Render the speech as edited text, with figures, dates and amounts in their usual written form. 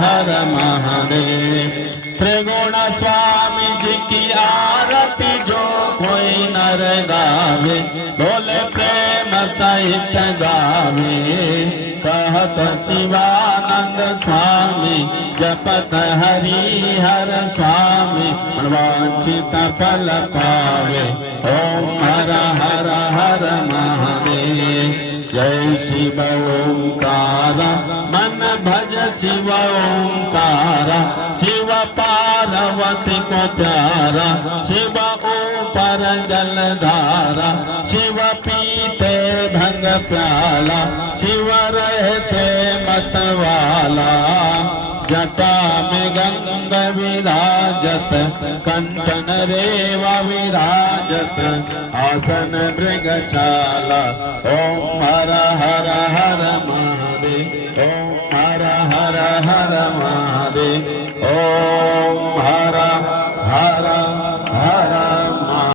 हर महादेव। त्रिगुण स्वामी जी की आरती जो कोई नर गावे, बोले प्रेम सहित गावे। कहत शिवानंद स्वामी जपत हरि हर स्वामी, मनवांछित फल पावे। ओम हर हर हर महादेव। जय शिव ओंकारा मन भज शिव ओंकारा, शिव पार्वती को प्यारा, शिव ऊपर जलधारा, शिव पीते भंग प्याला, शिव रहते मतवाला। जटा में गंग विराजत, कंठन रेवा विराजत, आसन मृगशाला। ओम हर हर हर महादेव, ओम हर हर हर महादेव। ओम